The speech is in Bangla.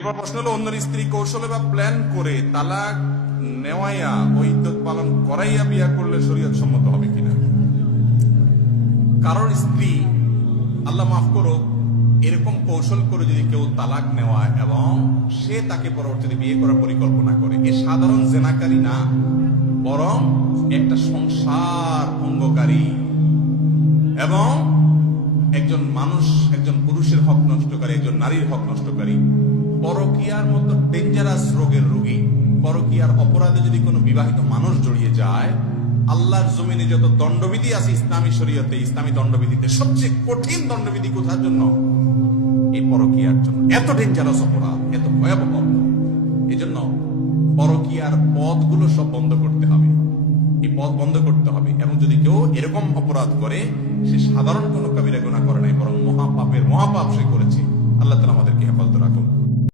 এবার প্রশ্ন হলো, অন্যের স্ত্রী কৌশলে বা প্ল্যান করে তালাক নেওয়াইয়া ও ইদ্যত পালন করাইয়া বিয়া করলে শরীয়ত সম্মত হবে কিনা। কারোর স্ত্রী, আল্লাহ মাফ করো, এরকম কৌশল করে যদি কেউ তালাক নেওয়া এবং সে তাকে পরবর্তীতে বিয়ে করার পরিকল্পনা করে, এ সাধারণ জেনাকারী না, বরং একটা সংসার ভঙ্গকারী এবং একজন মানুষ, একজন পুরুষের হক নষ্টকারী, একজন নারীর হক নষ্টকারী, পরকীয়ার মতো ডেঞ্জারাস রোগের রোগী। পরকীয়ার অপরাধে যদি কোনো বিবাহিত মানুষ জড়িয়ে যায়, আল্লাহর জমিনে যত দণ্ডবিধি আছে ইসলামী শরীয়তে, ইসলামী দণ্ডবিধিতে সবচেয়ে কঠিন দণ্ডবিধি কোথার জন্য? এই পরকীয়ার জন্য। এত ডেঞ্জারাস অপরাধ, এত ভয়াবহ। এই জন্য পরকীয়ার পথগুলো সব বন্ধ করতে হবে, এই পথ বন্ধ করতে হবে। এবং যদি কেউ এরকম অপরাধ করে, সে সাধারণ কোনো কবিরা গুনাহ করে নাই, বরং মহাপাপের মহাপাপ সে করেছে। আল্লাহ তাআলা আমাদেরকে হেফাজত রাখুন।